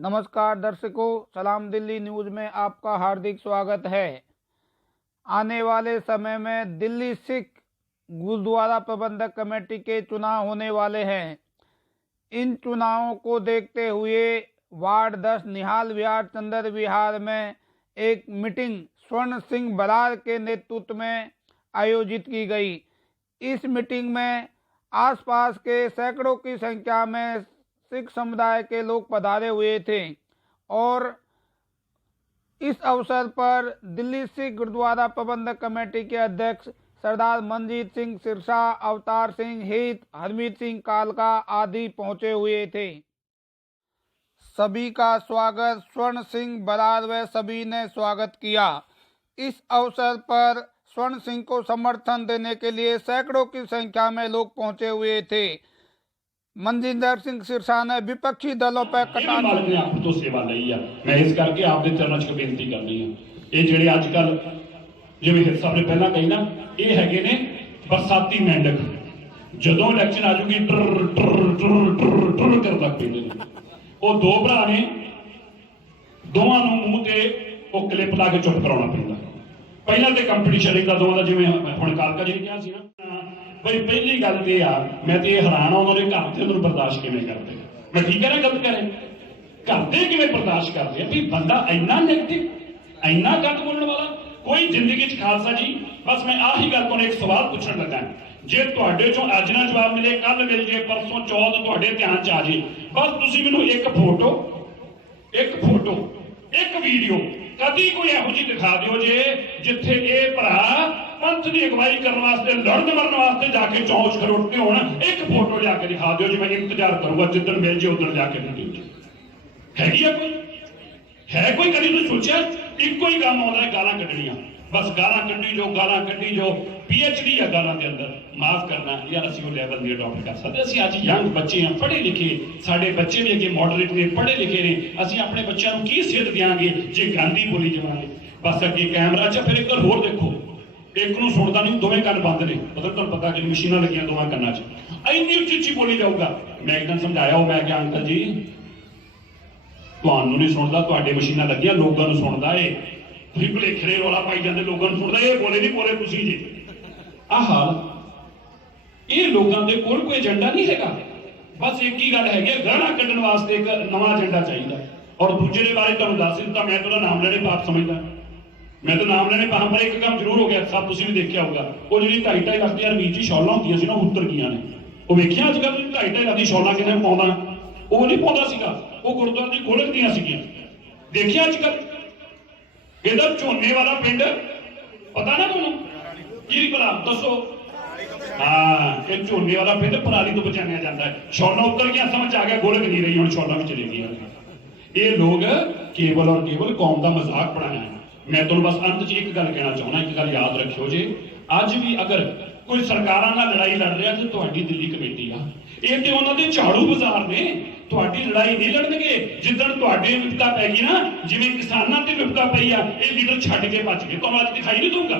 नमस्कार दर्शकों, सलाम दिल्ली न्यूज़ में आपका हार्दिक स्वागत है। आने वाले समय में दिल्ली सिख गुरुद्वारा प्रबंधक कमेटी के चुनाव होने वाले हैं। इन चुनावों को देखते हुए वार्ड 10 निहाल विहार चंदर विहार में एक मीटिंग स्वर्ण सिंह बरार के नेतृत्व में आयोजित की गई। इस मीटिंग में आसपास के सैकड़ों की संख्या में सिख समुदाय के लोग पधारे हुए थे और इस अवसर पर दिल्ली सिख गुरुद्वारा प्रबंधक कमेटी के अध्यक्ष सरदार मनजीत सिंह सिरसा, अवतार सिंह हित, हरमीत सिंह कालका आदि पहुंचे हुए थे। सभी का स्वागत स्वर्ण सिंह बरार व सभी ने स्वागत किया। इस अवसर पर स्वर्ण सिंह को समर्थन देने के लिए सैकड़ों की संख्या में लोग पहुंचे हुए थे। मनजिंदर सिंह सिरसा ने विपक्षी दलों पर कटान ने आप तो सेवा लई है। मैं इस करके आपके चरणों 'ਚ बेनती करनी है। ये ਜਿਹੜੇ ਅੱਜਕੱਲ ਜਿਵੇਂ ਹਿੱਤ ਸਾਹਿਬ ਨੇ ਪਹਿਲਾਂ ਕਹੀ ਨਾ, ਇਹ ਹੈਗੇ ਨੇ ਬਰਸਾਤੀ ਮੈਂਡਕ। ਜਦੋਂ ਇਲੈਕਸ਼ਨ ਆ ਜੂਗੀ ਟਰ ਟਰ ਟਰ ਟਰ ਟਰ ਕਰਨ ਲੱਗ ਪੈਂਦੇ ਨੇ। ਉਹ ਦੋ ਭਰਾ ਨੇ, ਦੋਵਾਂ ਨੂੰ ਮੂੰਹ ਤੇ ਉਹ ਕਲਿੱਪ ਲਾ ਕੇ ਚੁੱਪ ਕਰਾਉਣਾ ਪੈਂਦਾ। ਪਹਿਲਾਂ ਤੇ ਕੰਪੀਟੀਸ਼ਨ ਇਹਦਾ ਦੋਵਾਂ ਦਾ, ਜਿਵੇਂ ਹੁਣ ਕਾਲਕਾ ਜੀ ਨੇ ਕਿਹਾ ਸੀ ਨਾ ਬਈ ਪਹਿਲੀ ਗੱਲ ਤੇ ਆ, मैं तो ये हैरान हाँ उन्होंने घर से उन्होंने बर्दाश्त किवें करते। मैं ठीक है ना, गलत करें घर से किवें बर्दाश्त करते भी बंदा इन्ना नेगेटिव, इन्ना गंद बोलने वाला कोई जिंदगी च। खालसा जी बस मैं आही गल तो एक सवाल पूछण लगा, जे तुहाडे चों अज ना जवाब मिले, कल मिल जे, परसों चौथ तुहाडे ध्यान च आ जे, बस तुसीं मैनूं एक फोटो एक वीडियो कदी कोई इहो जी दिखा दिओ जे जिथे ये भरा पंथ की अगवाई करने वास्ते लड़न मरन वास्ते जाके चौंच खड़ोते होण। एक फोटो लिया के दिखा दिओ जी, मैं इंतजार करूंगा जिद्दन मिल जे उधर जाके वीडियो हैगी है कोई कभी तो सोचा इको ही काम आउंदा है, गालां कड्डणियां, बस गालां कड्डी जो PhD है गालां दे अंदर। माफ करना यार, असीं वो लैवल नहीं अडॉप्ट कर सकते। असीं अज यंग बच्चे हैं, पढ़े लिखे, साडे बच्चे भी अगे मॉडरेट ने, पढ़े लिखे ने। असीं अपने बच्चों को की सेध देंगे जे गांधी बोली जावांगे। बस अगे कैमरा। अच्छा फिर एक होर देखो, एक नूं सुणदा नहीं, दोवें कंन बंद ने, मतलब तुहानूं पता कि मशीनां लगियां दोवां कन्नां 'च, इन्नी उच्ची बोली जाऊगा। मैं एकदम समझाया हो, मैं क्या अंकल जी तुहानूं नहीं सुणदा, तुहाडे मशीनां लगियां, लोकां नूं सुणदा है, तुसीं भुलेखे रौला पाई जांदे, लोकां नूं सुणदा, ये बोले नहीं बोले तुसीं जी। आ हाल ये लोगों के कोल कोई एजेंडा नहीं है, बस एक ही गल है, गाना कड्ढण वास्ते एक नवा एजेंडा चाहिए। और दूजे के बारे तुहानूं दस दिता, मैं तो नाम लेने पाप समझदा, मैं तो नाम लेने पाप, पर एक काम जरूर हो गया, सब तुसीं भी देखिया होगा, वो जी 2.5 लाख दी रमीज जी शॉलां होंदियां सी ना, उतर गईयां ने। वो वेखिया अजकल 2.5 लाख दी शॉलां किने पाउंदा, वो नहीं पाउंदा सीगा, वो गुरुद्वारे दी गोलक दियां सीगियां। देखिया अजकल इधर झोने वाला पिंड पता ना तुहानूं की भला दसो। हाँ, झोने वाला पिंड पराली तो बचाया जाता है, शॉलां उतर गया, समझ आ गया, गोलक नहीं रही, हुण शॉलां भी चली गई। ये लोग केवल और केवल कौम का मजाक बनाया है। मैं तुहानूं बस अंत च एक गल कहना चाहना, एक गल याद रखियो जे, अज भी अगर कोई सरकारां नाल लड़ाई लड़ रहा तो तुहाडी दिल्ली कमेटी आ, ये तो उन्हां दे झाड़ू बाजार ने, तुहाडी लड़ाई नहीं लड़नगे। जिद्दण तुहाडे विपता पै गई ना, जिवें किसानां ते विपता पई आ, ये लीडर छड्ड के भज गए, तुहानूं अज दिखाई नहीं दूंगा।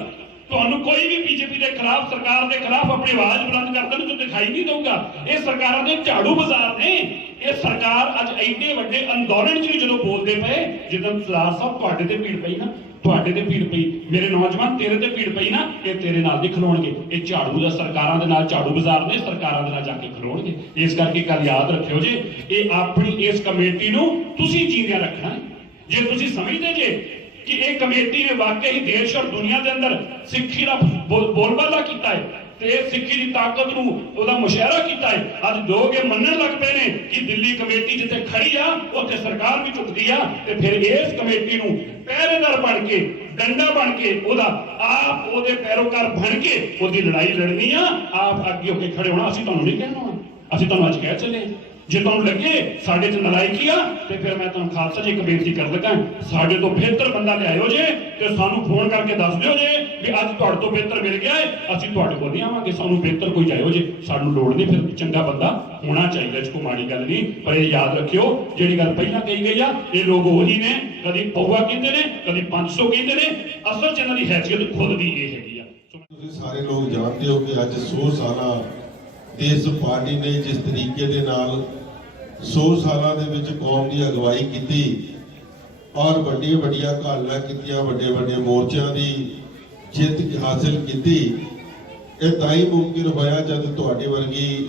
तुहानूं कोई भी बीजेपी के खिलाफ, सरकार के खिलाफ अपनी आवाज बुलंद करता तो दिखाई नहीं दूंगा। ये सरकारां दे झाड़ू बाजार ने। ये सरकार अज एडे वड्डे अंदोलन च जो बोलते पे, जिद्दण सरदार साहब तुहाडे ते भीड़ पई ना, तुहाडे ते भीड़ पई, मेरे नौजवान तेरे ते भीड़ पई ना, ये तेरे नाल नहीं खलोणगे। ये झाड़ू दा सरकारां दे नाल झाड़ू बाजार ने, सरकारां दे नाल जाके खलोणगे। इस करके गल याद रखियो जे, ये अपनी इस कमेटी नूं तुसीं जींदियां रखना। जे तुसीं समझदे जे कि एक कमेटी ने वाकई देश और दुनिया के अंदर सिक्खी का बोलबाला किया है, सिक्खी की ताकत नूं मुशायरा किया है, अज लोग मनन लग पे ने कि दिल्ली कमेटी जिथे खड़ी आ उत्थे सरकार भी झुकती आ, ते फिर इस कमेटी नूं पहरेदार बन के, डंडा बन के, आप ओदे पैरोकार बन के ओदी लड़ाई लड़नी आ। आप अगे होके खड़े होना, असीं तुहानूं नहीं कहना होना, असीं तुहानूं अज कह चले। जे तुहानूं लगे साडे च नलायकी आ, ते फिर मैं तुहानूं खालसा जी एक बेनती कर लगा, साडे तो बेहतर बंदा लियाओ जे, ते सानूं फोन करके दस दिओ जे भी अज तुहाडे तो बेहतर मिल गया है, असीं तुहाडे कोल नहीं आवांगे, सानूं बेहतर कोई जाओ जे, सानूं लोड़ नहीं। फिर चंगा बंदा होना चाहिए, कोई माड़ी गल नहीं। पर ये याद रखियो, जिहड़ी गल पहिलां कही गई आ, ये लोग वही ने, कदी पौआ कहंदे ने, कदी 500 कहंदे ने, असल च इन्हां दी हैसियत खुद दी ये हैगी आ। तुसीं सारे लोग जानते हो कि अज 100 साल इस पार्टी ने जिस तरीके दे नाल 100 ਸਾਲਾਂ ਦੇ ਵਿੱਚ ਕੌਮ ਦੀ ਅਗਵਾਈ ਕੀਤੀ ਔਰ ਵੱਡੀਆਂ ਵੱਡੀਆਂ ਘਾਲਣਾ ਕੀਤੀਆਂ, ਵੱਡੇ ਵੱਡੇ ਮੋਰਚਿਆਂ ਦੀ ਜਿੱਤ ਹਾਸਲ ਕੀਤੀ। ਇਹ ਤਾਂ ਹੀ ਮੁਮਕਿਨ ਹੋਇਆ ਜਦ ਤੁਹਾਡੇ ਵਰਗੀ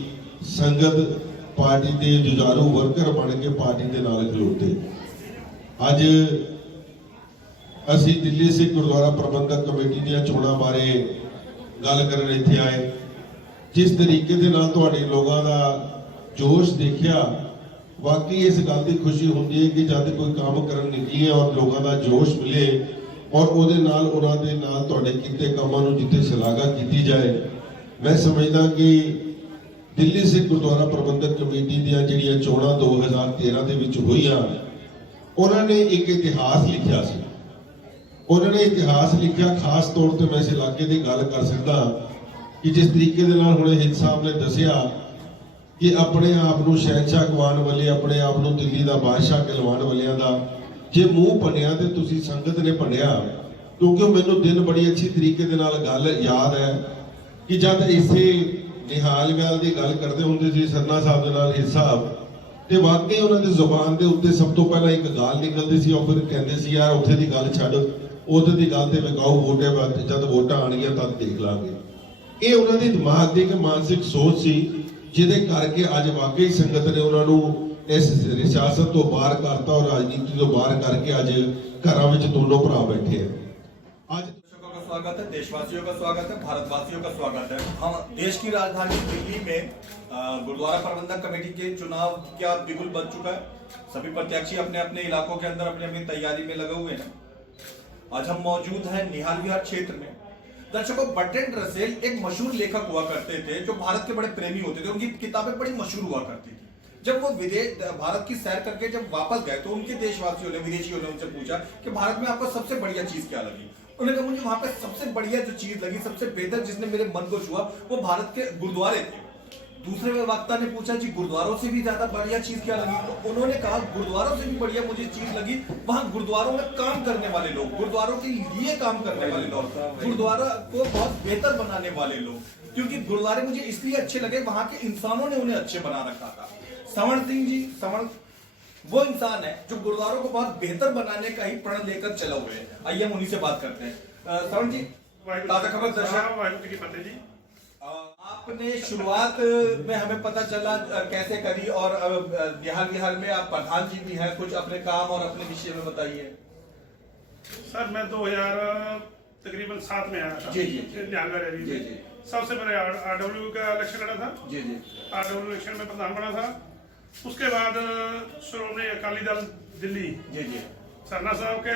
ਸੰਗਤ ਪਾਰਟੀ ਦੇ ਜੁਝਾਰੂ ਵਰਕਰ ਬਣ ਕੇ ਪਾਰਟੀ ਦੇ ਨਾਲ ਖਲੋਤੇ। ਅੱਜ ਅਸੀਂ ਦਿੱਲੀ ਸਿੱਖ ਗੁਰਦੁਆਰਾ ਪ੍ਰਬੰਧਕ ਕਮੇਟੀ ਦੀਆਂ ਚੋਣਾਂ ਬਾਰੇ ਗੱਲ ਕਰਨ ਇੱਥੇ ਆਏ। जिस तरीके ਦੇ ਨਾਲ ਤੁਹਾਡੇ ਲੋਕਾਂ ਦਾ ਜੋਸ਼ ਦੇਖਿਆ, ਵਾਕਈ ਇਸ ਗੱਲ ਦੀ ਖੁਸ਼ੀ ਹੁੰਦੀ ਹੈ ਕਿ ਜਦ ਕੋਈ ਕੰਮ ਕਰਨ ਨਿਕਲੀਏ ਔਰ ਲੋਕਾਂ ਦਾ ਜੋਸ਼ ਮਿਲੇ ਔਰ ਉਹਦੇ ਨਾਲ ਉਹਨਾਂ ਦੇ ਨਾਲ ਤੁਹਾਡੇ ਕੀਤੇ ਕੰਮਾਂ ਨੂੰ ਜਿੱਥੇ ਸ਼ਲਾਘਾ ਕੀਤੀ ਜਾਏ। ਮੈਂ ਸਮਝਦਾ ਕਿ ਦਿੱਲੀ ਸਿੱਖ ਗੁਰਦੁਆਰਾ ਪ੍ਰਬੰਧਕ ਕਮੇਟੀ ਦੀਆਂ ਜਿਹੜੀਆਂ ਚੋਣਾਂ 2013 ਦੇ ਵਿੱਚ ਹੋਈਆਂ, ਉਹਨਾਂ ਨੇ ਇੱਕ ਇਤਿਹਾਸ ਲਿਖਿਆ ਸੀ। ਉਹਨਾਂ ਨੇ ਇਤਿਹਾਸ ਲਿਖਿਆ, ਖਾਸ ਤੌਰ ਤੇ ਮੈਂ ਇਸ ਇਲਾਕੇ ਦੀ ਗੱਲ ਕਰ ਸਕਦਾ कि जिस तरीके दे नाल हुणे हित साहब ने दसिया कि अपने आप नूं शहनशाह कहवाण वाले, अपने आप नूं दिल्ली दा बादशाह कहलवाण वालियां दा जे मूंह भनिया ते तुसी संगत ने भनिया। क्योंकि मैनूं दिन बड़ी अच्छी तरीके दे नाल गल याद है कि जब इसे निहाल गल दी गल करदे हुंदे सी सरना साहब दे नाल हित साहब, ते वाकई उन्हां दी जुबान दे उत्ते सब तो पहला एक गल निकलदी सी और फिर कहंदे सी यार उत्थे दी गल छड्ड, उधर दी गल ते विकाऊ वोटे बाद जद वोटां आणगीਆਂ तद देख लांगे। ਇਹ ਉਹਨਾਂ ਦੀ ਦਿਮਾਗ ਦੀ ਇੱਕ ਮਾਨਸਿਕ ਸੋਚ ਸੀ ਜਿਹਦੇ ਕਰਕੇ ਅੱਜ ਵਾਕਈ ਸੰਗਤ ਨੇ ਉਹਨਾਂ ਨੂੰ ਇਸ ਸਿਆਸਤ ਤੋਂ ਬਾਹਰ ਕਰਤਾ ਔਰ ਰਾਜਨੀਤੀ ਤੋਂ ਬਾਹਰ ਕਰਕੇ ਅੱਜ ਘਰਾਂ ਵਿੱਚ ਦੋਨੋਂ ਭਰਾ ਬੈਠੇ हैं। आज दर्शकों का स्वागत है, देशवासियों का स्वागत है, भारतवासियों का स्वागत है। हम देश की राजधानी दिल्ली में गुरुद्वारा प्रबंधक कमेटी के चुनाव क्या बिगुल बज चुका है। सभी प्रत्याशी अपने अपने इलाकों के अंदर अपनी अपनी तैयारी में लगे हुए हैं। आज हम मौजूद हैं निहाल विहार क्षेत्र में। दर्शकों, बर्ट्रैंड रसेल एक मशहूर लेखक हुआ करते थे जो भारत के बड़े प्रेमी होते थे। उनकी किताबें बड़ी मशहूर हुआ करती थी। जब वो भारत की सैर करके जब वापस गए तो उनके देशवासियों ने, विदेशियों ने उनसे पूछा कि भारत में आपको सबसे बढ़िया चीज क्या लगी। उन्होंने कहा मुझे वहां पे सबसे बढ़िया जो चीज लगी, सबसे बेहतर जिसने मेरे मन को छुआ, वो भारत के गुरुद्वारे थे। दूसरे वक्ता ने पूछा जी गुरुद्वारों से भी ज्यादा बढ़िया चीज क्या लगी, तो उन्होंने कहा गुरुद्वारों से भी बढ़िया मुझे चीज लगी वहां गुरुद्वारों में काम करने वाले लोग, गुरुद्वारों के लिए काम करने वाले लोग, गुरुद्वारा को बहुत बेहतर बनाने वाले लोग। क्योंकि गुरुद्वारे मुझे इसलिए अच्छे लगे, वहां के इंसानों ने उन्हें अच्छे बना रखा था। सवर्ण सिंह जी, सवर्ण वो इंसान है जो गुरुद्वारों को बहुत बेहतर बनाने का ही प्रण लेकर चले हुए हैं। आइए हम उन्हीं से बात करते हैं। सवर्ण जी, ताजा खबर दर्शक, आपने शुरुआत में हमें पता चला कैसे करी और निहाल विहार में आप प्रधान जी भी हैं, कुछ अपने काम और अपने विषय में बताइए। सर मैं 2000 तकरीबन 7 में आया था। जी जी निहाल विहार जी जी। सबसे पहले आरडब्ल्यू का इलेक्शन लड़ा था। जी जी। आरडब्ल्यू इलेक्शन में प्रधान बना था। उसके बाद श्रोमणी अकाली दल दिल्ली जी जी सरना साहब के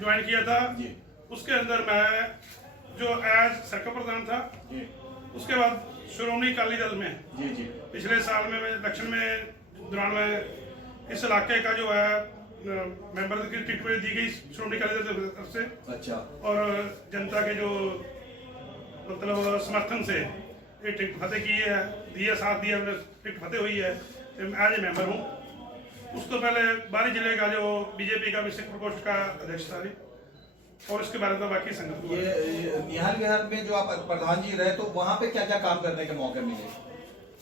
ज्वाइन किया था। जी। उसके अंदर मैं जो एज सर्कल प्रधान था। जी। उसके बाद श्रोमणी अकाली दल में जी जी पिछले साल में इलेक्शन में दौरान में इस इलाके का जो है मेंबर की टिकट दी गई श्रोमणी अकाली दल की तरफ से। अच्छा। और जनता के जो मतलब समर्थन से ये टिकट फतेह की है, दिया साथ दिया, टिकट फतेह हुई है। एज ए मेंबर हूँ। उसको पहले बारी जिले का जो बीजेपी का सिख प्रकोष्ठ का अध्यक्ष था और इसके बारे में बाकी संगत। ये निहाल विहार में जो आप प्रधान जी रहे तो वहाँ पे क्या क्या काम करने के मौके मिले?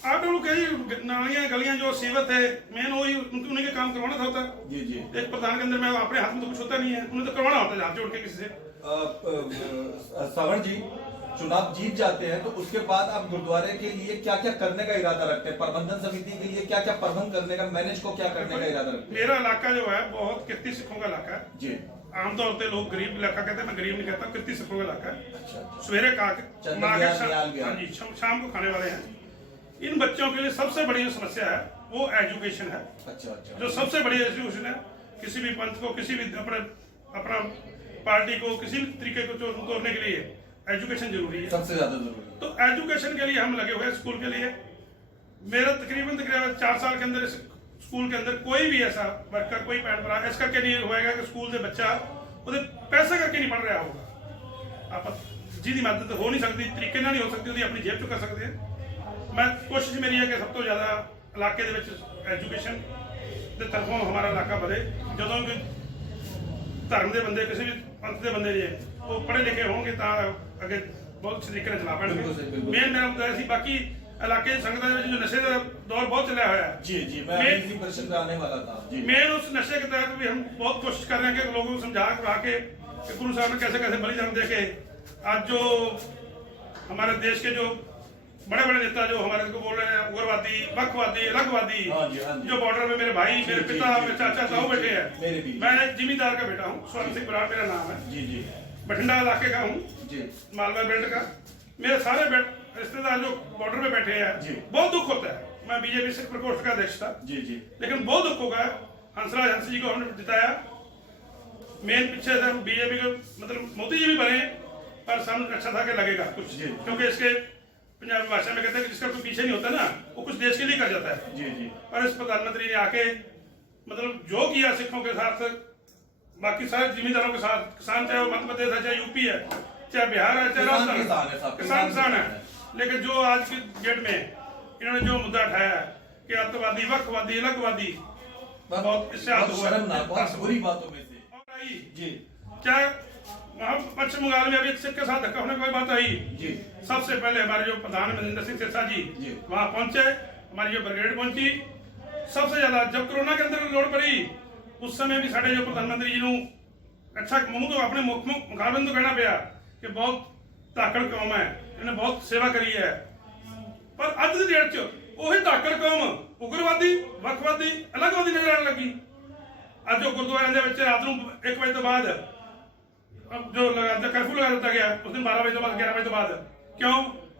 आप लोग कई नालियां गलियां जो सीवत है मेन वही उन्हीं के काम करवाना था होता है। जी जी। एक प्रधान के अंदर में अपने हाथ में तो कुछ होता नहीं है, उन्हें तो करवाना होता है हाथ जोड़ के किसी से। सवर्ण जी, चुनाव जीत जाते हैं तो उसके बाद आप गुरुद्वारे के लिए क्या क्या करने का इरादा रखते हैं? प्रबंधन समिति के लिए क्या क्या प्रबंध करने का, मैनेज को क्या करने का इरादा रखते हैं? मेरा इलाका जो है बहुत कितनी सिखों का इलाका है जी। आमतौर पे लोग गरीब इलाका कहते हैं, मैं गरीब नहीं कहता, कितनी सिखों का इलाका है। अच्छा। सवेरे खा के चंदन हाँ जी शाम को खाने वाले हैं। इन बच्चों के लिए सबसे बड़ी जो समस्या है वो एजुकेशन है। अच्छा अच्छा। जो सबसे बड़ी एजुकेशन है, किसी भी पंथ को, किसी भी अपना पार्टी को किसी भी तरीके को तोड़ने के लिए एजुकेशन जरूरी है, सबसे ज्यादा जरूरी। तो एजुकेशन के लिए हम लगे हुए हैं स्कूल के लिए। मेरा तकरीबन 4 साल के अंदर इस स्कूल के अंदर कोई भी ऐसा वर्कर, कोई पैन भरा इस करके नहीं होएगा कि स्कूल से बच्चा उसे पैसा करके नहीं पढ़ रहा होगा। आप जिहदी मदद हो नहीं सकती, तरीके नहीं हो सकती, अपनी जेब चो कर सकते हैं। मैं कोशिश मेरी है कि सब तो ज़्यादा इलाके दे विच एजुकेशन के तरफों हमारा इलाका बढ़े। जो कि धर्म के बंदे, किसी भी पंथ के बंदे ने वो पढ़े लिखे होंगे तो अगे बहुत अच्छे तरीके से चला पाएंगे। मेन मेरा मुद्दा है। बाकी इलाके की संगत में जो नशे का दौर बहुत चला हुआ है। जी जी, मैं मैं- इसी प्रश्न पे आने वाला था जी। मेन उस नशे के तहत भी हम बहुत कोशिश कर रहे हैं कि लोगों को समझा करा के कि गुरु साहब ने कैसे कैसे बलिदान दे के आज जो हमारे देश के जो बड़े बड़े नेता जो हमारे को बोल रहे हैं उग्रवादी, वक्फवादी, अलगवादी, हाँ जी, हाँ जी। जो बॉर्डर में मेरे भाई, मेरे जी, पिता, जी, मेरे जी, चाचा जी, ताऊ जी, बैठे मेरे हैं। भी। मैं एक जिम्मेदार का बेटा हूँ, स्वर्ण सिंह बराड़ मेरा नाम है, जी जी बठिंडा इलाके का हूँ, जी मालवा बेल्ट का। मेरे सारे रिश्तेदार जो बॉर्डर पे बैठे हैं, जी। बहुत दुख होता है। मैं बीजेपी सिख प्रकोष्ठ का अध्यक्ष था, जी जी लेकिन बहुत दुख होगा। हंसराज हंस जी को हमने जिताया, मेन पीछे से बीजेपी के मतलब मोदी जी भी बने, पर सामने अच्छा था कि लगेगा कुछ, जी। क्योंकि इसके पंजाबी भाषा में कहते हैं कि जिसका कोई पीछे नहीं होता ना, वो कुछ देश के लिए कर जाता है। जी जी और इस प्रधानमंत्री ने आके मतलब जो किया सिखों के साथ, बाकी सारे जिम्मेदारों के साथ, किसान चाहे वो मध्य प्रदेश है, चाहे यूपी है, चाहे बिहार है, चाहे किसान राजस्थान किसान है साहब, किसान है। है। लेकिन जो आज की डेट में इन्होंने जो मुद्दा उठाया है कि अतवादी, वक्फवादी, अलगवादी, बहुत इससे बहुत हुआ है। शर्मनाक, बहुत बुरी बातों में से। और आई जी क्या वहाँ पश्चिम बंगाल में अभी एक सिख के साथ धक्का होने की कोई बात आई। जी सबसे पहले हमारे जो प्रधान महेंद्र सिंह सिरसा जी जी। वहां पहुंचे, हमारी जो ब्रिगेड पहुंची। सबसे ज्यादा जब कोरोना के अंदर लोड़ पड़ी, उस समय भी साढ़े जो प्रधानमंत्री जी को अच्छा मुंह तो अपने मुखाबंद तो कहना पिया कि बहुत धाकड़ कौम है, इन्हें बहुत सेवा करी है। पर अज की डेट च वही धाकड़ कौम उग्रवादी, वक्फवादी, अलगवादी नजर आने लगी। ਅੱਜ जो गुरुद्वारे ਦੇ ਵਿੱਚ ਰਾਤ ਨੂੰ 1 ਵਜੇ ਤੋਂ ਬਾਅਦ जो कर्फ्यू लगा दिता गया, उस दिन 12 बजे तो बाद 11 बजे तो बाद। क्यों?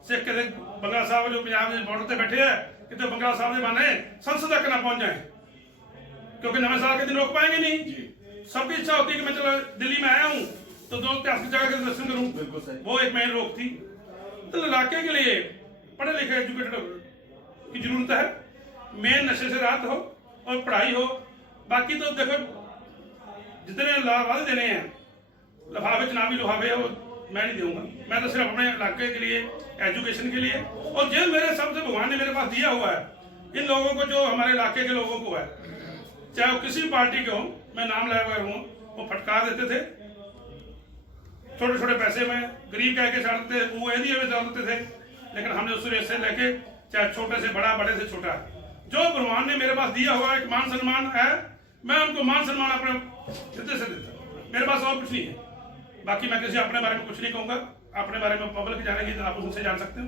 सिख किसी बंगला साहब जो पंजाब के बॉर्डर पे बैठे हैं, कितने बंगला साहब के बहाने संसद तक ना पहुंच जाए, क्योंकि नवे साल के दिन रोक पाएंगे नहीं। सबकी इच्छा होती है कि मैं चलो दिल्ली में आया हूँ तो दो ऐतिहासिक जगह के दर्शन करूँ, बिल्कुल सही। वो एक मेन रोक थी। तो इलाके के लिए पढ़े लिखे एजुकेटेड की जरूरत है। मेन नशे से राहत हो और पढ़ाई हो। बाकी तो देखो जितने लाभ देने हैं, लिफाफे चुनावी लिफाफे हो, मैं नहीं दूंगा। मैं तो सिर्फ अपने इलाके के लिए, एजुकेशन के लिए, और जो मेरे सबसे भगवान ने मेरे पास दिया हुआ है, इन लोगों को जो हमारे इलाके के लोगों को है, चाहे वो किसी भी पार्टी के हो, मैं नाम लाया हुआ हूँ, वो फटकार देते थे छोटे छोटे पैसे में, गरीब कह के छाड़ते, वो यदि में डालते थे। लेकिन हमने उस रेस से लेके चाहे छोटे से बड़ा, बड़े से छोटा, जो भगवान ने मेरे पास दिया हुआ एक मान सम्मान है, मैं उनको मान सम्मान अपने हृदय से देता हूँ। मेरे पास और कुछ नहीं है। बाकी मैं किसी अपने बारे में कुछ नहीं कहूंगा। अपने बारे में पब्लिक जानेगी तो आप उनसे जान सकते हो।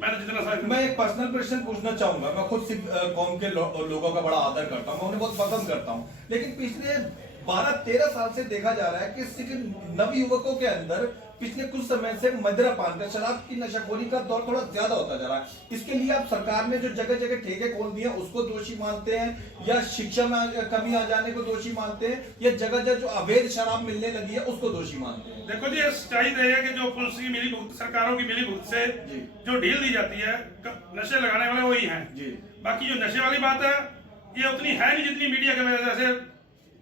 मैं तो जितना सारा मैं एक पर्सनल क्वेश्चन पूछना चाहूंगा। मैं खुद सिख कौम के लोगों का बड़ा आदर करता हूं, मैं उन्हें बहुत पसंद करता हूं, लेकिन पिछले 12-13 साल से देखा जा रहा है कि सिख नवयुवकों के अंदर पिछले कुछ समय से मदिरापान का, शराब की नशाखोरी का दौर थोड़ा ज्यादा होता जा रहा है। इसके लिए आप सरकार ने जो जगह जगह ठेके खोल दिए उसको दोषी मानते हैं, या शिक्षा में कमी आ जाने को दोषी मानते हैं, या जगह जगह जो अवैध शराब मिलने लगी है उसको दोषी मानते हैं? देखो जी, सच्चाई तो है कि जो पुलिस की मिली भुगत, सरकारों की मिली भुगत से जी। जो ढील दी जाती है, नशे लगाने वाले वही हैं जी। बाकी जो नशे वाली बात है, ये उतनी है नहीं जितनी मीडिया की वजह से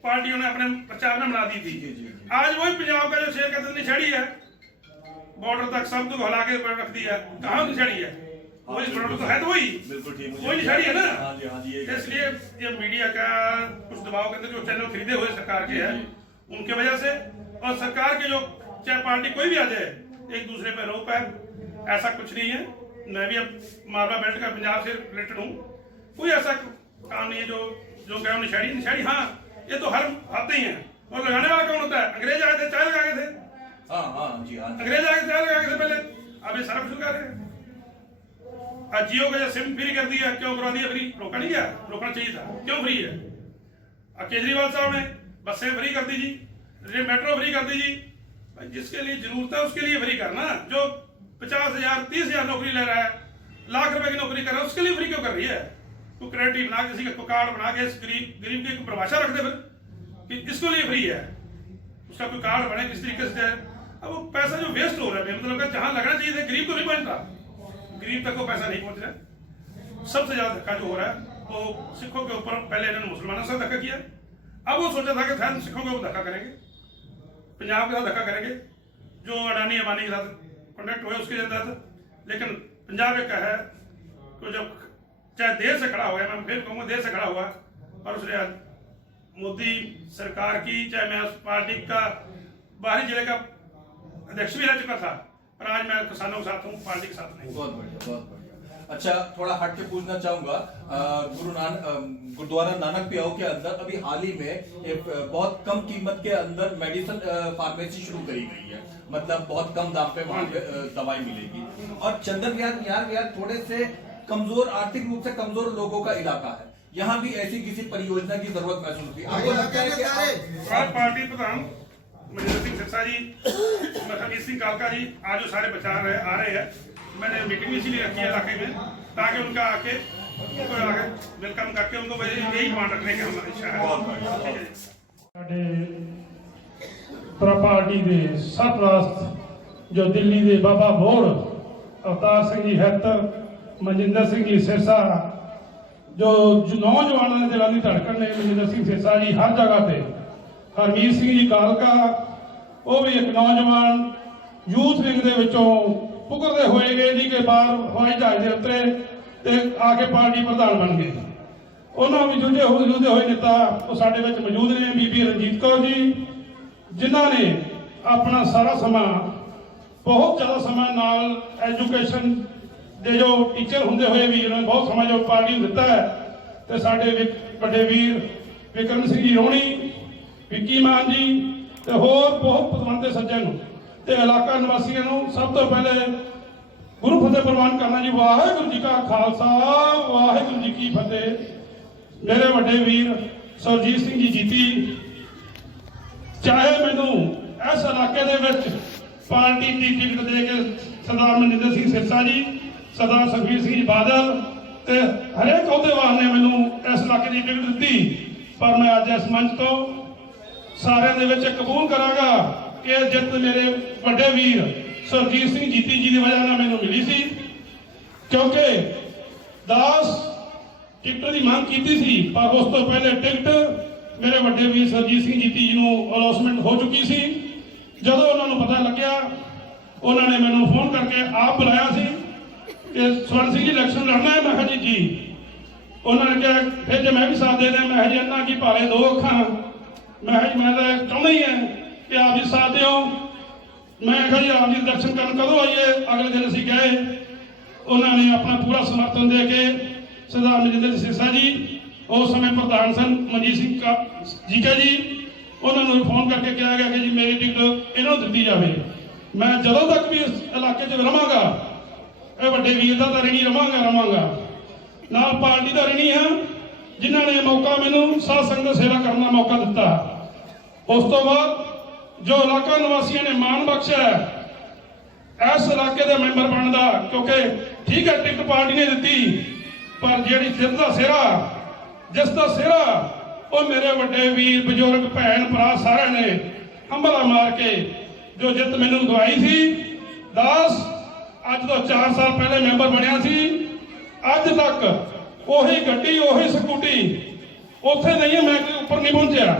पार्टियों ने अपने प्रचार में बना दी थी। जी, जी। आज वही पंजाब का जो शेर कहते निछड़ी है, बॉर्डर तक सब को हला के रख दिया, कहाँ निछड़ी है? वही बॉर्डर तो है, तो वही बिल्कुल ठीक, वही निछड़ी है ना। हाँ जी, हाँ जी, ये इसलिए ये मीडिया का कुछ दबाव के अंदर जो चैनल खरीदे हुए सरकार के हैं, उनके वजह से, और सरकार के जो चाहे पार्टी कोई भी आ जाए, एक दूसरे पे रोप है। ऐसा कुछ नहीं है। मैं भी अब मालवा बेल्ट का पंजाब से रिलेटेड हूँ, कोई ऐसा काम नहीं है जो कहो निशाड़ी निशाड़ी। हाँ, ये तो हर आते ही हैं। और लगाने वाला कौन होता है? अंग्रेज आए थे, चाय लगा के थे। हाँ हाँ जी, हाँ जी। अंग्रेज आए थे, चाय लगा के थे पहले। अब ये सारा कुछ लगा रहे हैं। आज जियो का सिम फ्री कर दिया, क्यों करवा दिया फ्री? रोका नहीं गया, रोकना चाहिए था। क्यों फ्री है? अब केजरीवाल साहब ने बसें फ्री कर दीजिए, मेट्रो फ्री कर दीजिए। भाई जिसके लिए जरूरत है उसके लिए फ्री करना। जो 50,000 30,000 नौकरी ले रहा है, लाख रुपए की नौकरी कर रहा है, उसके लिए फ्री क्यों कर रही है? तो क्रेडिट बना किसी का कार्ड बना के गरीब की परिभाषा रख दे फिर कि इसको लिए फ्री है, उसका कोई कार्ड बने किस तरीके से। अब वो पैसा जो वेस्ट हो रहा है, मतलब जहां लगना चाहिए था गरीब को नहीं पहुंचता, गरीब तक को पैसा नहीं पहुंच रहा। सबसे ज्यादा धक्का जो हो रहा है वो सिखों के ऊपर। पहले इन्होंने मुसलमानों से धक्का किया, अब वो सोचा था कि सिखों के ऊपर धक्का करेंगे, पंजाब के साथ धक्का करेंगे, जो अडानी अंबानी के साथ कॉन्टेक्ट हुए उसके अंदर। लेकिन पंजाब एक है तो जब चाहे देर से खड़ा हुआ है, मैं फिर कहूँगा देर से खड़ा हुआ, और उसने मोदी सरकार की, चाहे मैं उस पार्टी का बाहरी जिले का अध्यक्ष भी रह चुका था, पर आज मैं किसानों के साथ हूँ, पार्टी के साथ नहीं। बहुत बढ़िया, बहुत बढ़िया। अच्छा, थोड़ा हट के पूछना चाहूंगा, गुरुद्वारा नानक पियाऊ के अंदर अभी हाल ही में एक बहुत कम कीमत के अंदर मेडिसिन फार्मेसी शुरू करी गई है, मतलब बहुत कम दाम पे वहां पे दवाई मिलेगी। और चंदन विहार थोड़े से कमजोर, आर्थिक रूप से कमजोर लोगों का इलाका है, यहाँ भी ऐसी किसी परियोजना की जरूरत महसूस होती है? आपको लगता है कि पार्टी प्रधान महेंद्र सिंह सिरसा जी, हरमीत सिंह कालका जी, आज जो सारे प्रचार आ रहे हैं, मैंने मीटिंग इसीलिए रखी है इलाके में ताकि उनका आके उनको आगे वेलकम करके उनको यही डिमांड रखने की हमारी इच्छा है। ਸਾਡੇ ਪਾਰਟੀ ਦੇ ਸਰਪ੍ਰਸਤ ਜੋ ਦਿੱਲੀ ਦੇ ਬਾਬਾ ਬੋੜ ਅਵਤਾਰ ਸਿੰਘ ਜੀ ਹੈਤਰ, ਮਨਜਿੰਦਰ ਸਿੰਘ ਜੀ ਸਿਰਸਾ, ਜੋ ਨੌਜਵਾਨਾਂ ਦੇ ਦਿਲਾਂ ਦੀ ਧੜਕਣ ਨੇ, ਮਨਜਿੰਦਰ ਸਿੰਘ ਸਿਰਸਾ ਜੀ ਹਰ ਜਗ੍ਹਾ ਤੇ, ਹਰਮੀਤ ਸਿੰਘ ਜੀ ਕਾਲਕਾ, ਉਹ ਵੀ ਇੱਕ ਨੌਜਵਾਨ ਯੂਥ ਵਿੰਗ ਦੇ ਵਿੱਚੋਂ ਪੁਕਰਦੇ ਹੋਏ ਗਏ ਜੀ ਕਿ ਬਾਹਰ ਹਵਾਈ ਜਹਾਜ਼ ਦੇ ਉੱਤੇ ਤੇ ਆ ਕੇ ਪਾਰਟੀ ਪ੍ਰਧਾਨ ਬਣ ਗਏ। ਉਹਨਾਂ ਵੀ ਜੁਝੇ ਹੋਏ ਨੇਤਾ ਉਹ ਸਾਡੇ ਵਿੱਚ ਮੌਜੂਦ ਨੇ। ਬੀਬੀ ਰਣਜੀਤ ਕੌਰ ਜੀ, ਜਿਨ੍ਹਾਂ ਨੇ ਆਪਣਾ ਸਾਰਾ ਸਮਾਂ, ਬਹੁਤ ਜ਼ਿਆਦਾ ਸਮਾਂ ਨਾਲ ਐਜੂਕੇਸ਼ਨ ਦੇ ਜੋ ਟੀਚਰ ਹੁੰਦੇ ਹੋਏ ਵੀ ਉਹਨਾਂ ਨੇ ਬਹੁਤ ਸਮਾਂ ਜੋ ਪਾਰਟੀ ਨੂੰ ਦਿੱਤਾ ਹੈ। ਤੇ ਸਾਡੇ ਵੱਡੇ ਵੀਰ ਵਿਕਰਮ ਸਿੰਘ ਜੀ ਰੋਣੀ, ਵਿੱਕੀ ਮਾਨ ਜੀ ਤੇ ਹੋਰ ਬਹੁਤ ਪਤਵੰਤੇ ਸੱਜਣ ਤੇ ਇਲਾਕਾ ਨਿਵਾਸੀਆਂ ਨੂੰ ਸਭ ਤੋਂ ਪਹਿਲੇ ਗੁਰੂ ਫਤਿਹ ਪ੍ਰਵਾਨ ਕਰਨਾ ਜੀ। ਵਾਹਿਗੁਰੂ ਜੀ ਕਾ ਖਾਲਸਾ, ਵਾਹਿਗੁਰੂ ਜੀ ਕੀ ਫਤਿਹ। ਮੇਰੇ ਵੱਡੇ ਵੀਰ ਸਰਜੀਤ ਸਿੰਘ ਜੀ ਜੀਤੀ, ਚਾਹੇ ਮੈਨੂੰ ਇਸ ਇਲਾਕੇ ਦੇ ਵਿੱਚ ਪਾਰਟੀ ਦੀ ਟਿਕਟ ਦੇ ਕੇ ਸਰਦਾਰ ਮਨਜਿੰਦਰ ਸਿੰਘ ਸਿਰਸਾ ਜੀ, ਸਰਦਾਰ ਸੁਖਬੀਰ ਸਿੰਘ ਜੀ ਬਾਦਲ ਤੇ ਹਰੇਕ ਅਹੁਦੇਵਾਰ ਨੇ ਮੈਨੂੰ ਇਸ ਇਲਾਕੇ ਦੀ ਟਿਕਟ ਦਿੱਤੀ, ਪਰ ਮੈਂ ਅੱਜ ਇਸ ਮੰਚ ਤੋਂ ਸਾਰਿਆਂ ਦੇ ਵਿੱਚ ਕਬੂਲ ਕਰਾਂਗਾ ਕਿ ਜਿੱਤ ਮੇਰੇ ਵੱਡੇ ਵੀਰ ਸਰਜੀਤ ਸਿੰਘ ਜੀਤੀ ਜੀ ਦੀ ਵਜ੍ਹਾ ਨਾਲ ਮੈਨੂੰ ਮਿਲੀ ਸੀ, ਕਿਉਂਕਿ 10 ਟਿਕਟ ਦੀ ਮੰਗ ਕੀਤੀ ਸੀ, ਪਰ ਉਸ ਤੋਂ ਪਹਿਲੇ ਟਿਕਟ ਮੇਰੇ ਵੱਡੇ ਵੀਰ ਸਰਜੀਤ ਸਿੰਘ ਜੀਤੀ ਜੀ ਨੂੰ ਅਲੌਸਮੈਂਟ ਹੋ ਚੁੱਕੀ ਸੀ। ਜਦੋਂ ਉਹਨਾਂ ਨੂੰ ਪਤਾ ਲੱਗਿਆ, ਉਹਨਾਂ ਨੇ ਮੈਨੂੰ ਫੋਨ ਕਰਕੇ ਆਪ ਬੁਲਾਇਆ ਸੀ ਕਿ ਸਵਰਨ ਸਿੰਘ ਜੀ ਇਲੈਕਸ਼ਨ ਲੜਨਾ ਹੈ। ਮੈਂ ਕਿਹਾ ਜੀ। ਉਹਨਾਂ ਨੇ ਕਿਹਾ ਫਿਰ ਜੇ ਮੈਂ ਵੀ ਸਾਥ ਦੇ ਦਿਆਂ। ਮੈਂ ਕਿਹਾ ਜੀ ਇਹਨਾਂ ਕੀ ਭਾਲੇ ਦੋ ਅੱਖਾਂ। ਮੈਂ ਕਿਹਾ ਜੀ ਮੈਂ ਤਾਂ ਚਾਹੁੰਦਾ ਹੀ ਹੈ ਕਿ ਆਪ ਜੀ ਸਾਥ ਦਿਓ। ਮੈਂ ਕਿਹਾ ਜੀ ਆਪ ਜੀ ਦਰਸ਼ਨ ਕਰਨ ਕਦੋਂ ਆਈਏ? ਅਗਲੇ ਦਿਨ ਅਸੀਂ ਗਏ। ਉਹਨਾਂ ਨੇ ਆਪਣਾ ਪੂਰਾ ਸਮਰਥਨ ਦੇ ਕੇ ਸਰਦਾਰ ਮਨਜਿੰਦਰ ਸਿਰਸਾ ਜੀ, ਉਸ ਸਮੇਂ ਪ੍ਰਧਾਨ ਸਨ ਮਨਜੀਤ ਸਿੰਘ ਜੀਕਾ ਜੀ, ਉਹਨਾਂ ਨੂੰ ਫੋਨ ਕਰਕੇ ਕਿਹਾ ਗਿਆ ਕਿ ਜੀ ਮੇਰੀ ਟਿਕਟ ਇਹਨਾਂ ਨੂੰ ਦਿੱਤੀ ਜਾਵੇ। ਮੈਂ ਜਦੋਂ ਤੱਕ ਵੀ ਇਸ ਇਲਾਕੇ 'ਚ ਰਵਾਂਗਾ, ਇਹ ਵੱਡੇ ਵੀਰ ਦਾ ਤਾਂ ਰਿਣੀ ਰਵਾਂਗਾ, ਨਾਲ ਪਾਰਟੀ ਦਾ ਰਿਣੀ ਹਾਂ, ਜਿਨ੍ਹਾਂ ਨੇ ਮੌਕਾ ਮੈਨੂੰ ਸਾਧ ਸੰਗਤ ਸੇਵਾ ਕਰਨ ਦਾ ਮੌਕਾ ਦਿੱਤਾ। ਉਸ ਤੋਂ ਬਾਅਦ ਜੋ ਇਲਾਕਾ ਨਿਵਾਸੀਆਂ ਨੇ ਮਾਣ ਬਖਸ਼ਿਆ ਇਸ ਇਲਾਕੇ ਦੇ ਮੈਂਬਰ ਬਣਨ ਦਾ, ਕਿਉਂਕਿ ਠੀਕ ਹੈ ਟਿਕਟ ਪਾਰਟੀ ਨੇ ਦਿੱਤੀ, ਪਰ ਜਿਹੜੀ ਜਿੱਤ ਦਾ ਸਿਹਰਾ, ਜਿਸ ਦਾ ਸਿਹਰਾ ਉਹ ਮੇਰੇ ਵੱਡੇ ਵੀਰ, ਬਜ਼ੁਰਗ, ਭੈਣ ਭਰਾ ਸਾਰਿਆਂ ਨੇ ਹੰਭਲਾ ਮਾਰ ਕੇ ਜੋ ਜਿੱਤ ਮੈਨੂੰ ਦਵਾਈ ਸੀ। 10 ਅੱਜ ਤੋਂ 4 ਸਾਲ ਪਹਿਲੇ ਮੈਂਬਰ ਬਣਿਆ ਸੀ, ਅੱਜ ਤੱਕ ਉਹੀ ਗੱਡੀ, ਉਹੀ ਸਕੂਟੀ ਉੱਥੇ ਨਹੀਂ ਹੈ, ਮੈਂ ਕੋਈ ਉੱਪਰ ਨਹੀਂ ਪਹੁੰਚਿਆ।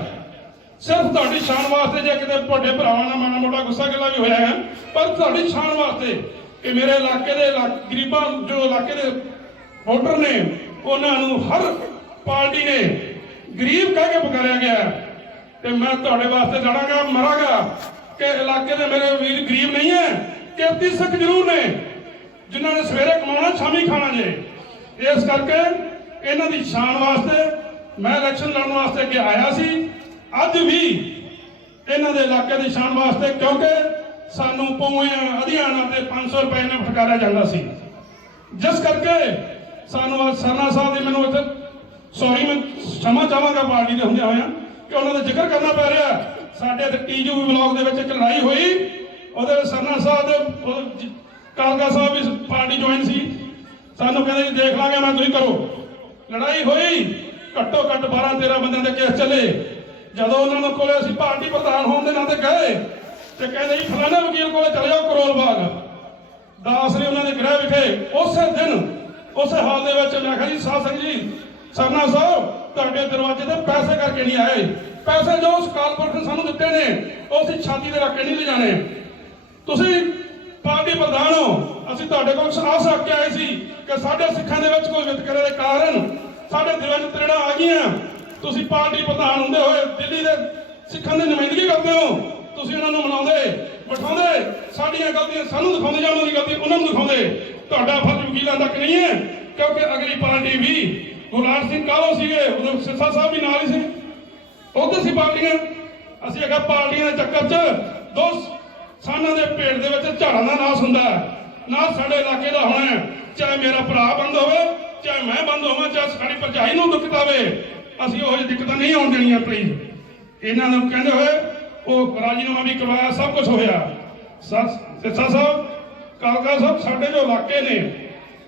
ਸਿਰਫ ਤੁਹਾਡੀ ਸ਼ਾਨ ਵਾਸਤੇ, ਜੇ ਕਿਤੇ ਵੱਡੇ ਭਰਾਵਾਂ ਨਾਲ ਮਾੜਾ ਮੋਟਾ ਗੁੱਸਾ ਗਿਲਾ ਵੀ ਹੋਇਆ ਹੈ, ਪਰ ਤੁਹਾਡੀ ਸ਼ਾਨ ਵਾਸਤੇ ਕਿ ਮੇਰੇ ਇਲਾਕੇ ਦੇ ਗਰੀਬਾਂ, ਜੋ ਇਲਾਕੇ ਦੇ ਵੋਟਰ ਨੇ, ਉਹਨਾਂ ਨੂੰ ਹਰ ਪਾਰਟੀ ਨੇ ਗਰੀਬ ਕਹਿ ਕੇ ਪੁਕਾਰਿਆ ਗਿਆ, ਤੇ ਮੈਂ ਤੁਹਾਡੇ ਵਾਸਤੇ ਲੜਾਂਗਾ, ਮਰਾਂਗਾ ਕਿ ਇਲਾਕੇ ਦੇ ਮੇਰੇ ਵੀਰ ਗਰੀਬ ਨਹੀਂ ਹੈ, ਕਿਰਤੀ ਸਿੱਖ ਜ਼ਰੂਰ ਨੇ, ਜਿਨ੍ਹਾਂ ਨੇ ਸਵੇਰੇ ਕਮਾਉਣਾ, ਸ਼ਾਮੀ ਖਾਣਾ ਜੇ। ਇਸ ਕਰਕੇ ਇਹਨਾਂ ਦੀ ਸ਼ਾਨ ਵਾਸਤੇ ਮੈਂ ਇਲੈਕਸ਼ਨ ਲੜਨ ਵਾਸਤੇ ਅੱਗੇ ਆਇਆ ਸੀ। ਅੱਜ ਵੀ ਇਹਨਾਂ ਦੇ ਇਲਾਕੇ ਦੀ ਸ਼ਾਨ ਵਾਸਤੇ, ਕਿਉਂਕਿ ਸਾਨੂੰ ਪੌਂਿਆਂ ਅਧਿਆਨਾਂ ਤੇ 500 ਰੁਪਏ ਨਾਲ ਫਟਕਾਰਿਆ ਜਾਂਦਾ ਸੀ, ਜਿਸ ਕਰਕੇ ਸਾਨੂੰ ਅੱਜ ਸਰਨਾ ਸਾਹਿਬ ਦੀ, ਮੈਨੂੰ ਇੱਥੇ ਸੌਰੀ ਮੈਂ क्षमा ਚਾਹਾਂਗਾ ਪਾਰਟੀ ਦੇ ਹੁੰਦਿਆਂ ਹੋਇਆਂ ਕਿ ਉਹਨਾਂ ਦਾ ਜ਼ਿਕਰ ਕਰਨਾ ਪੈ ਰਿਹਾ। ਸਾਡੇ ਇੱਥੇ TJB ਬਲਾਕ ਦੇ ਵਿੱਚ ਇੱਕ ਲੜਾਈ ਹੋਈ, ਉਹਦੇ ਵਿੱਚ ਸਰਨਾ ਸਾਹਿਬ ਦੇ ਕਾਲਕਾ ਸਾਹਿਬ ਵੀ ਪਾਰਟੀ ਜੁਆਇਨ ਸੀ। ਸਾਨੂੰ ਕਹਿੰਦੇ ਜੀ ਦੇਖ ਲਾਂਗੇ, ਮੈਂ ਤੁਸੀਂ ਕਰੋ। ਲੜਾਈ ਹੋਈ, ਘੱਟੋ ਘੱਟ 12-13 ਬੰਦਿਆਂ ਦੇ ਕੇਸ ਚੱਲੇ। ਜਦੋਂ ਉਹਨਾਂ ਨੂੰ ਕੋਲੇ ਅਸੀਂ ਪਾਰਟੀ ਪ੍ਰਧਾਨ ਹੋਣ ਦੇ ਨਾਤੇ ਗਏ ਤੇ ਕਹਿੰਦੇ ਜੀ ਫਲਾਣੇ ਵਕੀਲ ਕੋਲੇ ਚਲੇ ਜਾਓ ਕਰੋਲ ਬਾਗ। ਦਾਸ ਨੇ ਉਹਨਾਂ ਦੇ ਗ੍ਰਹਿ ਵਿਖੇ ਉਸੇ ਦਿਨ ਉਸੇ ਹਾਲ ਦੇ ਵਿੱਚ ਮੈਂ ਕਿਹਾ ਜੀ ਸਾਧ ਸੰਗਤ ਜੀ, ਸਰਨਾ ਸਾਹਿਬ ਤੁਹਾਡੇ ਦਰਵਾਜ਼ੇ ਤੇ ਪੈਸੇ ਕਰਕੇ ਨਹੀਂ ਆਏ, ਪੈਸੇ ਜੋ ਉਸ ਕਾਰਪੋਰੇਟ ਨੇ ਸਾਨੂੰ ਦਿੱਤੇ ਨੇ ਉਹ ਅਸੀਂ ਛਾਤੀ ਤੇ ਰੱਖ ਕੇ ਨਹੀਂ ਲਿਜਾਣੇ। ਤੁਸੀਂ ਪਾਰਟੀ ਪ੍ਰਧਾਨ ਹੋ, ਅਸੀਂ ਤੁਹਾਡੇ ਕੋਲ ਆਸ ਰੱਖ ਕੇ ਆਏ ਸੀ ਕਿ ਸਾਡੇ ਸਿੱਖਾਂ ਦੇ ਵਿੱਚ ਕੋਈ ਵਿਤਕਰੇ ਦੇ ਕਾਰਨ ਸਾਡੇ ਦਿਲਾਂ 'ਚ ਤ੍ਰਿੜਾਂ ਆ ਗਈਆਂ। ਤੁਸੀਂ ਪਾਰਟੀ ਪ੍ਰਧਾਨ ਹੁੰਦੇ ਹੋਏ ਦਿੱਲੀ ਦੇ ਸਿੱਖਾਂ ਦੀ ਨੁਮਾਇੰਦਗੀ ਕਰਦੇ ਹੋ, ਤੁਸੀਂ ਉਹਨਾਂ ਨੂੰ ਮਨਾਉਂਦੇ ਬਿਠਾਉਂਦੇ, ਸਾਡੀਆਂ ਗਲਤੀਆਂ ਸਾਨੂੰ ਦਿਖਾਉਂਦੇ ਜਾਂ ਉਹਨਾਂ ਦੀ ਗਲਤੀ ਉਹਨਾਂ ਨੂੰ ਦਿਖਾਉਂਦੇ। ਤੁਹਾਡਾ ਫਰਜ਼ ਵਕੀਲਾਂ ਤੱਕ ਨਹੀਂ ਹੈ, ਕਿਉਂਕਿ ਅਗਲੀ ਪਾਰਟੀ ਵੀ ਗੁਰਲਾਲ ਸਿੰਘ ਕਾਹਲੋਂ ਸੀਗੇ, ਉਦੋਂ ਸਿੱਧਾ ਸਾਹਿਬ ਵੀ ਨਾਲ ਹੀ ਸੀ, ਉਧਰ ਸੀ ਪਾਰਟੀਆਂ। ਅਸੀਂ ਅਗਾ ਪਾਰਟੀਆਂ ਦੇ ਚੱਕਰ 'ਚ ਦੋ ਸਾਨਾਂ ਦੇ ਪੇਟ ਦੇ ਵਿੱਚ ਝਾੜਾਂ ਦਾ ਨਾਸ ਹੁੰਦਾ, ਨਾ ਸਾਡੇ ਇਲਾਕੇ ਦਾ ਹੋਣਾ। ਚਾਹੇ ਮੇਰਾ ਭਰਾ ਬੰਦ ਹੋਵੇ, ਚਾਹੇ ਮੈਂ ਬੰਦ ਹੋਵਾਂ, ਚਾਹੇ ਸਾਡੀ ਭਰਜਾਈ ਨੂੰ ਦਿੱਕਤ ਆਵੇ, ਅਸੀਂ ਉਹ ਜਿਹੀ ਦਿੱਕਤਾਂ ਨਹੀਂ ਆਉਣ ਦੇਣੀਆਂ। ਪਲੀਜ਼ ਇਹਨਾਂ ਨੂੰ ਕਹਿੰਦੇ ਹੋਏ ਉਹ ਰਾਜੀਨਾਮਾ ਵੀ ਕਰਵਾਇਆ, ਸਭ ਕੁਝ ਹੋਇਆ। ਸਿੱਧਾ ਸਾਹਿਬ, ਕਾਲਕਾ ਸਾਹਿਬ, ਸਾਡੇ ਜੋ ਇਲਾਕੇ ਨੇ,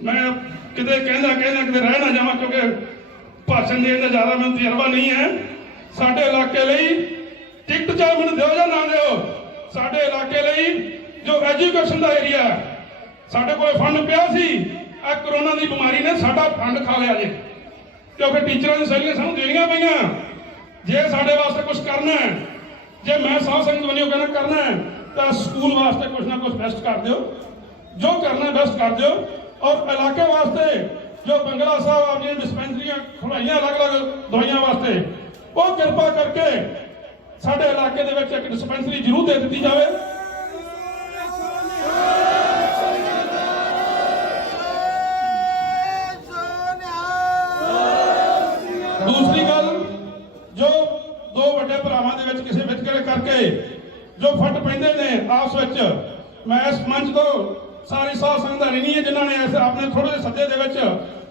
ਮੈਂ ਕਿਤੇ ਕਹਿੰਦਾ ਕਿਤੇ ਰਹਿ ਨਾ ਜਾਵਾਂ, ਕਿਉਂਕਿ ਭਾਸ਼ਣ ਦੇਣ ਦਾ ਜ਼ਿਆਦਾ ਮੈਨੂੰ ਤਜਰਬਾ ਨਹੀਂ ਹੈ। ਸਾਡੇ ਇਲਾਕੇ ਲਈ ਟਿਕਟ ਚਾਹੇ ਮੈਨੂੰ ਦਿਓ ਜਾਂ ਨਾ ਦਿਓ, ਸਾਡੇ ਇਲਾਕੇ ਲਈ ਜੋ ਐਜੂਕੇਸ਼ਨ ਦਾ ਏਰੀਆ, ਸਾਡੇ ਕੋਲ ਫੰਡ ਪਿਆ ਸੀ, ਆ ਕਰੋਨਾ ਦੀ ਬਿਮਾਰੀ ਨੇ ਸਾਡਾ ਫੰਡ ਖਾ ਲਿਆ ਜੇ, ਕਿਉਂਕਿ ਟੀਚਰਾਂ ਦੀ ਸੈਲਰੀਆਂ ਸਾਨੂੰ ਦੇਣੀਆਂ ਪਈਆਂ। ਜੇ ਸਾਡੇ ਵਾਸਤੇ ਕੁਝ ਕਰਨਾ ਹੈ, ਜੇ ਮੈਂ ਸਾਧ ਸੰਗਤ ਵੱਲੋਂ ਕਹਿੰਦਾ ਕਰਨਾ ਹੈ, ਤਾਂ ਸਕੂਲ ਵਾਸਤੇ ਕੁਝ ਨਾ ਕੁਝ ਬੈਸਟ ਕਰ ਦਿਓ, ਜੋ ਕਰਨਾ ਬੈਸਟ ਕਰ ਦਿਓ। ਔਰ ਇਲਾਕੇ ਵਾਸਤੇ ਜੋ ਬੰਗਲਾ ਸਾਹਿਬ ਆਪਣੀਆਂ ਡਿਸਪੈਂਸਰੀਆਂ ਖੁਲਾਈਆਂ ਅਲੱਗ-ਅਲੱਗ ਦਵਾਈਆਂ ਵਾਸਤੇ, ਉਹ ਕਿਰਪਾ ਕਰਕੇ ਸਾਡੇ ਇਲਾਕੇ ਦੇ ਵਿੱਚ ਇੱਕ ਡਿਸਪੈਂਸਰੀ ਜ਼ਰੂਰ ਦੇ ਦਿੱਤੀ ਜਾਵੇ। ਦੂਸਰੀ ਗੱਲ, ਜੋ ਦੋ ਵੱਡੇ ਭਰਾਵਾਂ ਦੇ ਵਿੱਚ ਕਿਸੇ ਵਿਤਕਰੇ ਕਰਕੇ ਜੋ ਫਟ ਪੈਂਦੇ ਨੇ ਆਪਸ ਵਿੱਚ, ਮੈਂ ਇਸ ਮੰਚ ਤੋਂ ਸਾਰੀ ਸਾਧ ਸੰਗਤ ਦਾ ਨਹੀਂ ਹੈ ਜਿਨ੍ਹਾਂ ਨੇ ਆਪਣੇ ਥੋੜੇ ਜਿਹੇ ਸੱਦੇ ਦੇ ਵਿੱਚ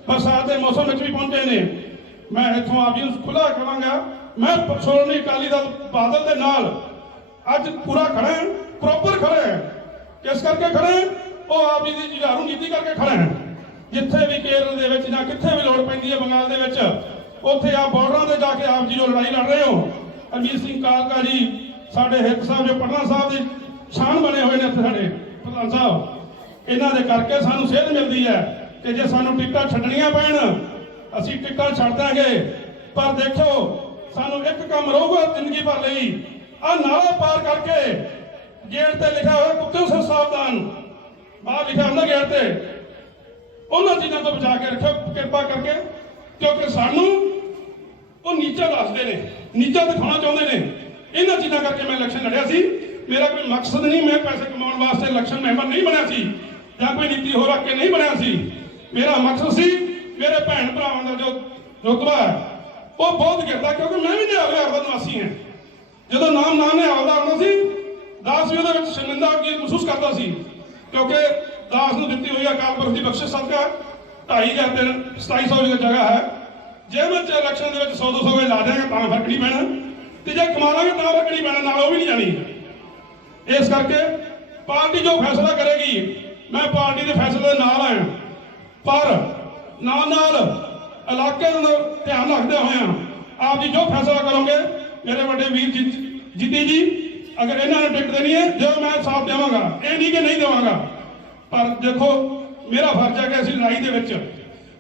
ਬਰਸਾਤ ਦੇ ਮੌਸਮ ਵਿੱਚ ਵੀ ਪਹੁੰਚੇ ਨੇ। ਮੈਂ ਇੱਥੋਂ ਆਪ ਜੀ ਨੂੰ ਖੁੱਲ੍ਹਾ ਕਹਾਂਗਾ, ਮੈਂ ਸ਼੍ਰੋਮਣੀ ਅਕਾਲੀ ਦਲ ਬਾਦਲ ਦੇ ਨਾਲ ਅੱਜ ਪੂਰਾ ਖੜਾ ਹਾਂ, ਪ੍ਰੋਪਰ ਖੜਾ ਹਾਂ। ਕਿਸ ਕਰਕੇ ਖੜਾ ਹਾਂ? ਉਹ ਆਪ ਜੀ ਦੀ ਜੁਝਾਰੂ ਨੀਤੀ ਕਰਕੇ ਖੜਾ ਹਾਂ। ਜਿੱਥੇ ਵੀ ਕੇਰਲ ਦੇ ਵਿੱਚ ਜਾਂ ਕਿੱਥੇ ਵੀ ਲੋੜ ਪੈਂਦੀ ਹੈ ਬੰਗਾਲ ਦੇ ਵਿੱਚ, ਉੱਥੇ ਆ ਬਾਰਡਰਾਂ ਤੇ ਜਾ ਕੇ ਆਪ ਜੀ ਜੋ ਲੜਾਈ ਲੜ ਰਹੇ ਹੋ। ਅਮੀਰ ਸਿੰਘ ਕਾਲਕਾ ਜੀ, ਸਾਡੇ ਹਿੱਤ ਸਾਹਿਬ ਜੋ ਪਟਨਾ ਸਾਹਿਬ ਦੀ ਸ਼ਾਨ ਬਣੇ ਹੋਏ ਨੇ, ਇੱਥੇ ਸਾਡੇ ਪ੍ਰਧਾਨ ਸਾਹਿਬ, ਇਹਨਾਂ ਦੇ ਕਰਕੇ ਸਾਨੂੰ ਸੇਧ ਮਿਲਦੀ ਹੈ ਕਿ ਜੇ ਸਾਨੂੰ ਟਿਕਟਾਂ ਛੱਡਣੀਆਂ ਪੈਣ, ਅਸੀਂ ਟਿਕਟਾਂ ਛੱਡ ਦਾਂਗੇ। ਪਰ ਦੇਖੋ, ਸਾਨੂੰ ਇੱਕ ਕੰਮ ਰਹੂਗਾ ਜ਼ਿੰਦਗੀ ਭਰ ਲਈ, ਆ ਨਾਲਾ ਪਾਰ ਕਰਕੇ ਗੇਟ ਤੇ ਲਿਖਿਆ ਹੋਇਆ ਕੁੱਤੇ ਸੇ ਸਾਵਧਾਨ, ਬਾਹਰ ਲਿਖਿਆ ਹੁੰਦਾ ਗੇਟ ਤੇ, ਉਹਨਾਂ ਚੀਜ਼ਾਂ ਤੋਂ ਬਚਾ ਕੇ ਰੱਖਿਓ ਕਿਰਪਾ ਕਰਕੇ, ਕਿਉਂਕਿ ਸਾਨੂੰ ਉਹ ਨੀਚਾ ਦੱਸਦੇ ਨੇ, ਨੀਚਾ ਦਿਖਾਉਣਾ ਚਾਹੁੰਦੇ ਨੇ। ਇਹਨਾਂ ਚੀਜ਼ਾਂ ਕਰਕੇ ਮੈਂ ਇਲੈਕਸ਼ਨ ਲੜਿਆ ਸੀ। ਮੇਰਾ ਕੋਈ ਮਕਸਦ ਨਹੀਂ, ਮੈਂ ਪੈਸੇ ਕਮਾਉਣ ਵਾਸਤੇ ਇਲੈਕਸ਼ਨ ਮੈਂਬਰ ਨਹੀਂ ਬਣਿਆ ਸੀ ਜਾਂ ਕੋਈ ਨੀਤੀ ਹੋਰ ਰੱਖ ਕੇ ਨਹੀਂ ਬਣਿਆ ਸੀ। ਮੇਰਾ ਮਕਸਦ ਸੀ ਮੇਰੇ ਭੈਣ ਭਰਾਵਾਂ ਦਾ ਜੋ ਰੁਤਬਾ ਹੈ ਉਹ ਬਹੁਤ ਗਿਰਦਾ, ਕਿਉਂਕਿ ਮੈਂ ਵੀ ਨਿਹਾਲ ਦਾ ਨਿਵਾਸੀ ਹਾਂ। ਜਦੋਂ ਨਾਮ ਨਿਹਾਲ ਦਾ ਆਉਂਦਾ ਸੀ, ਦਾਸ ਵੀ ਉਹਦੇ ਵਿੱਚ ਸ਼ਰਮਿੰਦਾ ਮਹਿਸੂਸ ਕਰਦਾ ਸੀ, ਕਿਉਂਕਿ ਦਾਸ ਨੂੰ ਦਿੱਤੀ ਹੋਈ ਅਕਾਲ ਪੁਰਖ ਦੀ ਬਖਸ਼ਿਸ਼ ਸਦਕਾ 2,500 ਦਿਨ 2700 ਦੀ ਜਗ੍ਹਾ ਹੈ। ਜੇ ਮੈਂ ਇਲੈਕਸ਼ਨ ਦੇ ਵਿੱਚ 100-200 ਲਾ ਦਿਆਂਗਾ ਤਾਂ ਫਰਕ ਨਹੀਂ ਪੈਣਾ, ਤੇ ਜੇ ਕਮਾਵਾਂਗੇ ਤਾਂ ਫਰਕ ਨਹੀਂ ਪੈਣਾ, ਨਾਲ ਉਹ ਵੀ ਨਹੀਂ ਜਾਣੀ। ਇਸ ਕਰਕੇ ਪਾਰਟੀ ਜੋ ਫੈਸਲਾ ਕਰੇਗੀ, ਮੈਂ ਪਾਰਟੀ ਦੇ ਫੈਸਲੇ ਦੇ ਨਾਲ ਆਇਆ, ਪਰ ਨਾਲ ਇਲਾਕੇ ਨੂੰ ਧਿਆਨ ਰੱਖਦੇ ਹੋਇਆ ਆਪ ਜੀ ਜੋ ਫੈਸਲਾ ਕਰੋਗੇ, ਮੇਰੇ ਵੱਡੇ ਵੀਰ ਜੀਤੀ ਜੀ, ਅਗਰ ਇਹਨਾਂ ਨੇ ਟਿਕਟ ਦੇਣੀ ਹੈ, ਜੋ ਮੈਂ ਸਾਥ ਦੇਵਾਂਗਾ, ਇਹ ਨਹੀਂ ਕਿ ਨਹੀਂ ਦੇਵਾਂਗਾ। ਪਰ ਦੇਖੋ, ਮੇਰਾ ਫਰਜ਼ ਹੈ ਕਿ ਅਸੀਂ ਲੜਾਈ ਦੇ ਵਿੱਚ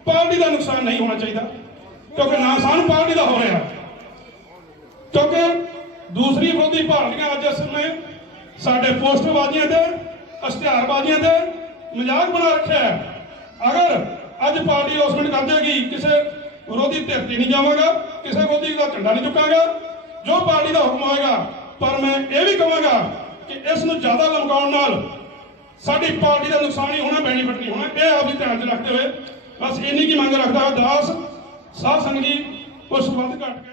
ਪਾਰਟੀ ਦਾ ਨੁਕਸਾਨ ਨਹੀਂ ਹੋਣਾ ਚਾਹੀਦਾ, ਕਿਉਂਕਿ ਨੁਕਸਾਨ ਪਾਰਟੀ ਦਾ ਹੋ ਰਿਹਾ। ਕਿਉਂਕਿ ਦੂਸਰੀ ਵਿਰੋਧੀ ਪਾਰਟੀਆਂ ਅੱਜ ਇਸ ਸਮੇਂ ਸਾਡੇ ਪੋਸਟਰਬਾਜ਼ੀਆਂ ਤੇ ਇਸ਼ਤਿਹਾਰਬਾਜ਼ੀਆਂ ਤੇ ਮਜ਼ਾਕ ਬਣਾ ਰੱਖਿਆ ਹੈ। ਅਗਰ ਅੱਜ ਪਾਰਟੀ ਅਨਾਉਂਸਮੈਂਟ ਕਰ ਦੇਗੀ, ਕਿਸੇ ਵਿਰੋਧੀ ਧਿਰ ਤੇ ਨਹੀਂ ਜਾਵਾਂਗਾ, ਕਿਸੇ ਵਿਰੋਧੀ ਦਾ ਝੰਡਾ ਨਹੀਂ ਚੁੱਕਾਂਗਾ, ਜੋ ਪਾਰਟੀ ਦਾ ਹੁਕਮ ਹੋਏਗਾ। ਪਰ ਮੈਂ ਇਹ ਵੀ ਕਹਾਂਗਾ ਕਿ ਇਸ ਨੂੰ ਜ਼ਿਆਦਾ ਲਮਕਾਉਣ ਨਾਲ ਸਾਡੀ ਪਾਰਟੀ ਦਾ ਨੁਕਸਾਨ ਹੀ ਹੋਣਾ, ਬੈਨੀਫਿਟ ਨਹੀਂ ਹੋਣਾ। ਇਹ ਆਪ ਜੀ ਧਿਆਨ 'ਚ ਰੱਖਦੇ ਹੋਏ ਬਸ ਇੰਨੀ ਕੀ ਮੰਗ ਰੱਖਦਾ ਦਾਸ ਸਾਧ ਸੰਗਤ ਜੀ, ਕੁਛ ਵੱਧ ਘੱਟ